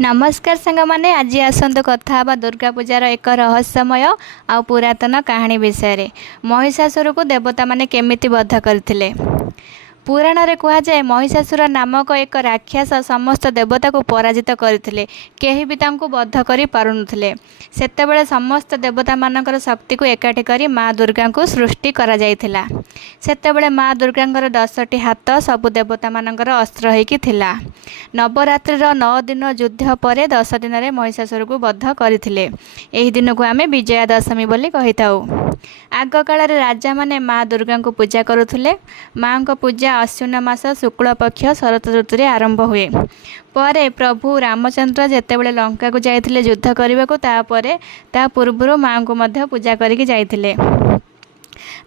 नमस्कार सांग माने आज आसतु कथा दुर्गा पूजार एक रहस्यमय आ पुरातन कहानी विषय महिषासुर को देवता माने केमिति वध करथिले। पुराण रे कहा जाए महिषासुर नामक एक राक्षस समस्त देवता को पराजित करथिले, केही भी तांको वध करि पारुनथिले। सेतेबेले समस्त देवता मानकर शक्ति को एकाठी करी माँ दुर्गा को सृष्टि करा जायथिला। सेतेबेले माँ दुर्गांकर 10टी हाथ सबु देवता मानकर अस्त्र होइकी थिला। नवरात्रिर 9 दिन युद्ध पर 10 दिन रे महिषासुर को वध करथिले। एही दिन को आमे विजया दशमी बोली कहिताउ। आग काल राजा माने माँ दुर्गा को पूजा करुथिले। माँ को पूजा अश्विन मास शुक्ल पक्ष शरत ऋतु रे आरंभ हुए। परे प्रभु रामचंद्र जेतेबेले लंका को जाइथिले युद्ध करबाको ता पूर्व माँ को मध्य पूजा करिकी जाइथिले।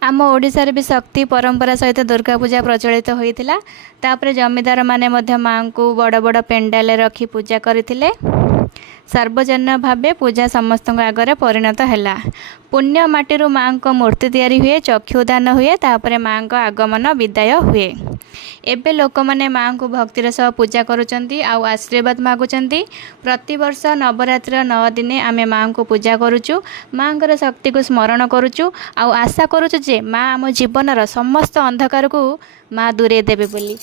आम ओडिशारे भी शक्ति परंपरा सहित दुर्गा पूजा प्रचलित होइथिला। तापरे जमीदार माने मध्य माँ को बड़ बड़ पेंडाल रखी पूजा करथिले। सार्वजनिक भावे पूजा समस्त आगे परिणत हैला। पुण्य माटीरू माँ को मूर्ति तैयारी हुए, चक्षुदान हुए, तापरे माँ को आगमन विदाय हुए। एबे लोक माने माँ को भक्तिर सह पूजा करुचंती आउ आशीर्वाद मागुचंती। प्रतिवर्ष नवरात्रि 9 दिने आमे माँ को पूजा करुचु, माँ शक्ति को स्मरण करुचु आउ आशा करुचु जे माँ आम जीवनर समस्त अंधकार को माँ दूरे देबे बोली।